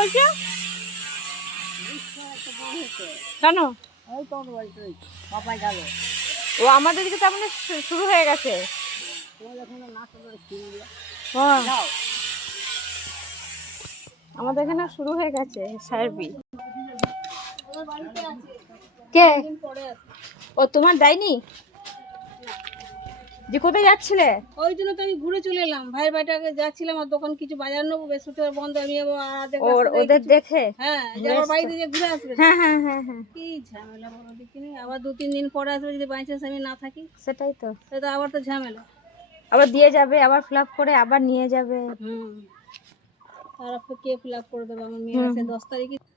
বলছে? কেন? ও আমাদের দিকে তার মানে শুরু হয়ে গেছে। আমাদের এখানে শুরু হয়ে গেছে সার্বি। কে? ও তোমার দেয়নি? যে কোথায় যাচ্ছিলে? ওই জন্য তো আমি ঘুরে চলে এলাম, ভাইয়ের বাড়িটাকে যাচ্ছিলাম, আর দোকান কিছু বাজার নেবো, বৃহস্পতিবার বন্ধ, আমি ওদের দেখে? হ্যাঁ, আমার বাড়িতে যে ঘুরে আসবে। হ্যাঁ হ্যাঁ হ্যাঁ হ্যাঁ, কি ঝামেলা বলো দেখিনি, আবার 2-3 দিন পরে আসবে, যদি বাই চান্স আমি না থাকি সেটাই তো, তাহলে তো আবার তো ঝামেলা। আবার দিয়ে যাবে, আবার ফিল আপ করে আবার নিয়ে যাবে। আর আপনি কে ফিল আপ করে দেবো? আমার মেয়ে আছে 10 তারিখে। দিয়ে